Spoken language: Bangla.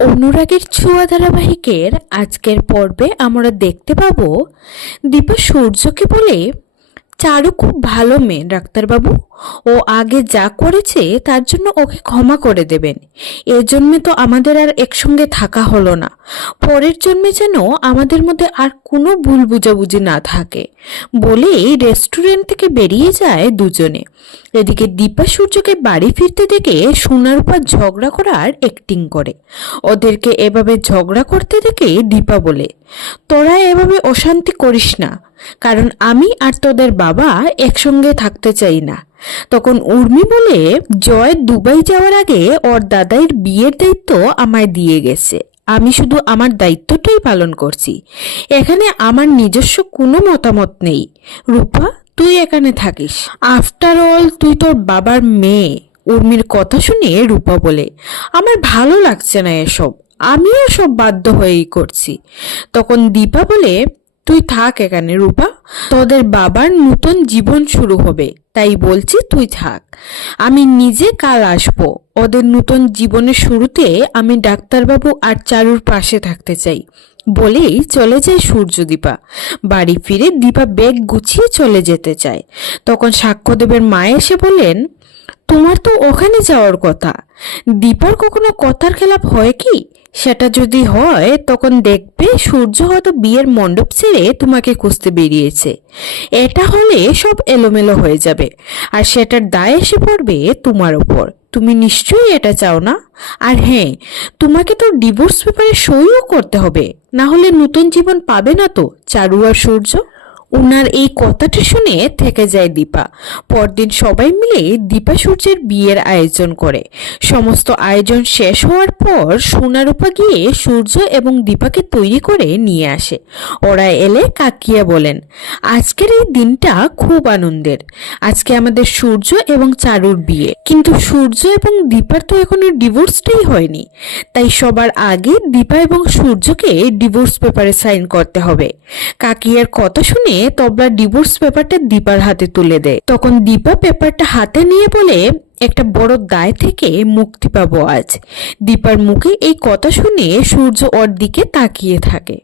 অনুরাগের ছোঁয়া ধারাবাহিকের আজকের পর্বে আমরা দেখতে পাবো দীপা সূর্যকে বলে, চারু খুব ভালো মেয়ে ডাক্তারবাবু। ও আগে যা করেছে তার জন্য ওকে ক্ষমা করে দেবেন। এ জন্মে তো আমাদের আর একসঙ্গে থাকা হলো না, পরের জন্মে যেন আমাদের মধ্যে আর কোনো ভুল বুঝাবুঝি না থাকে বলেই রেস্টুরেন্ট থেকে বেরিয়ে যায় দুজনে। এদিকে দীপা সূর্যকে বাড়ি ফিরতে দেখে সোনার উপর ঝগড়া করার অ্যাক্টিং করে। ওদেরকে এভাবে ঝগড়া করতে দেখে দীপা বলে, তোরা এভাবে অশান্তি করিস না, কারণ আমি আর তোদের বাবা একসঙ্গে থাকতে চাই না। তখন উর্মি বলে, জয় দুবাই যাওয়ার আগে ওর দাদাইয়ের বিয়ের দায়িত্ব আমায় দিয়ে গেছে, আমি শুধু আমার দায়িত্বটাই পালন করছি। এখানে আমার নিজস্ব কোনো মতামত নেই। রূপা, তুই এখানে থাকিস, আফটার অল তুই তোর বাবার মেয়ে। উর্মির কথা শুনে রূপা বলে, আমার ভালো লাগছে না এসব, আমিও সব বাধ্য হয়েই করছি। তখন দীপা বলে, তুই থাক এখানে রূপা, তোদের বাবার নতুন জীবন শুরু হবে, তাই বলছি তুই থাক। আমি নিজে কাল আসবো। ওদের নতুন জীবনের শুরুতে আমি ডাক্তারবাবু আর চারুর পাশে থাকতে চাই বলেই চলে যায় সূর্যদীপা। বাড়ি ফিরে দীপা ব্যাগ গুছিয়ে চলে যেতে চায়। তখন সাক্ষ্যদেবের মা এসে বলেন, তোমার তো ওখানে যাওয়ার কথা। দীপার কখনো কথার খেলাপ হয় কি? সেটা যদি হয় তখন দেখবে সূর্য হয়তো বিয়ের মণ্ডপ ছেড়ে তোমাকে খুঁজতে বেরিয়েছে। এটা হলে সব এলোমেলো হয়ে যাবে, আর সেটার দায় এসে পড়বে তোমার ওপর। তুমি নিশ্চয়ই এটা চাও না? আর হ্যাঁ, তোমাকে তো ডিভোর্স পেপারে সইও করতে হবে, না হলে নতুন জীবন পাবে না তো চারু আর সূর্য। উনার এই কথাটা শুনে থেকে যায় দীপা। পরদিন সবাই মিলে দীপা সূর্যের বিয়ের আয়োজন করে। সমস্ত আয়োজন শেষ হওয়ার পর সোনারূপা গিয়ে সূর্য এবং দীপাকে তৈরি করে নিয়ে আসে। ওরা এলে কাকিয়া বলেন, আজকের এই দিনটা খুব আনন্দের। আজকে আমাদের সূর্য এবং চারুর বিয়ে, কিন্তু সূর্য এবং দীপার তো এখনো ডিভোর্সটাই হয়নি। তাই সবার আগে দীপা এবং সূর্যকে ডিভোর্স পেপারে সাইন করতে হবে। কাকিয়ার কথা শুনে তবলা ডিভোর্স পেপারটা দীপার হাতে তুলে দেয়। তখন দীপা পেপারটা হাতে নিয়ে বলে, একটা বড় দায় থেকে মুক্তি পাবো আজ। দীপার মুখে এই কথা শুনে সূর্য ওর দিকে তাকিয়ে থাকে।